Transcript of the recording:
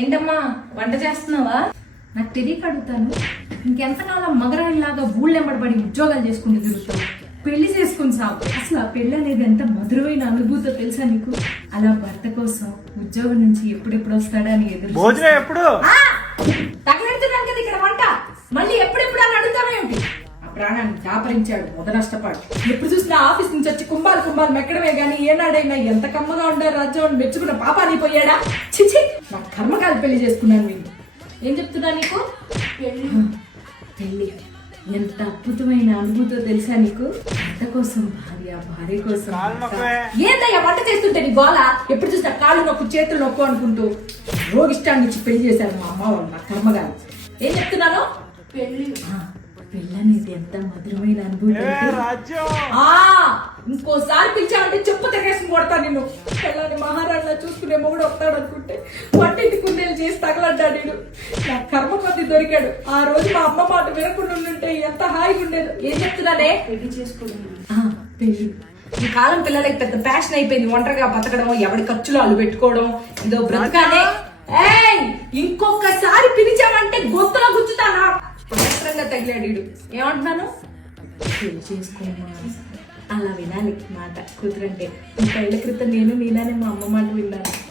ఏంటమ్మా వంట చేస్తున్నావా? నాకు తెలియక అడుగుతాను. ఇంకెంతకాలం మగరాయిలాగా ఊళ్ళెంబడబడి ఉద్యోగాలు చేసుకుంటూ తిరుగుతావు? పెళ్లి చేసుకుని సాగు. అసలు ఆ పెళ్లి అనేది ఎంత మధురమైన అనుభూతో తెలుసా నీకు? అలా భర్త కోసం ఉద్యోగం నుంచి ఎప్పుడెప్పుడు వస్తాడా అని ఎదురు తగలెడుతున్నాను కదా ఇక్కడ వంట. మళ్ళీ ఎప్పుడెప్పుడు అని అడుగుతావేమిటి? ఆ ప్రాణాన్ని దాపరించాడు మొదనష్టపాడు. ఎప్పుడు చూసినా ఆఫీస్ నుంచి వచ్చి కుంభాలు మెక్కడమే గానీ ఏనాడైనా ఎంత కమ్మగా ఉండారు రాజ్యం మెచ్చుకున్న పాపాని పోయాడా? చిచి, నా కర్మకాలు పెళ్లి చేసుకున్నాను. నేను ఏం చెప్తున్నా నీకు? పెళ్లి ఎంత అద్భుతమైన అనుభూతో తెలుసా నీకు? భర్త కోసం భార్య కోసం. ఏందయ్యా వంట చేస్తుంటే నీ గోళ? ఎప్పుడు చూసినా కాళ్ళు నొక్కు చేతులు నొక్కు అనుకుంటూ రోగిష్టాన్ని ఇచ్చి పెళ్లి చేశారు మా అమ్మ వాళ్ళు. నా కర్మగారు. ఏం చెప్తున్నాను? పెళ్లి అనేది ఎంత మధురమైన అనుభూతి. ఇంకోసారి పిలిచావంటే చెప్పు తెగేసి కొడతా నిన్ను. పిల్లని మహారాణిలా చూసుకునే మొగుడు వస్తాడు అనుకుంటే వంటింటి కుందేలు చేసి తగలడ్డా నేను. నా కర్మ కొద్ది దొరికాడు. ఆ రోజు మా అమ్మ మాట వినకుండా ఉంటే ఎంత హాయిగా ఉండేది. ఏం చెప్తున్నానే? పెళ్లి చేసుకోవడం. పెళ్లి ఈ కాలం పిల్లలకి పెద్ద ప్యాషన్ అయిపోయింది. ఒంటరిగా బతకడం, ఎవడి ఖర్చులు వాళ్ళు పెట్టుకోవడం, ఇదో బ్రతకానే. ఇంకొకసారి పిలిచావంటే గొంతులో గుచ్చుతానా? పవిత్రంగా తగిలాడు. ఏమంటున్నాను? పెళ్లి చేసుకోమా అలా వినాలి మాట కూతురంటే. 30 ఏళ్ల క్రితం నేను మీనానే మా అమ్మ మాట విన్నాను.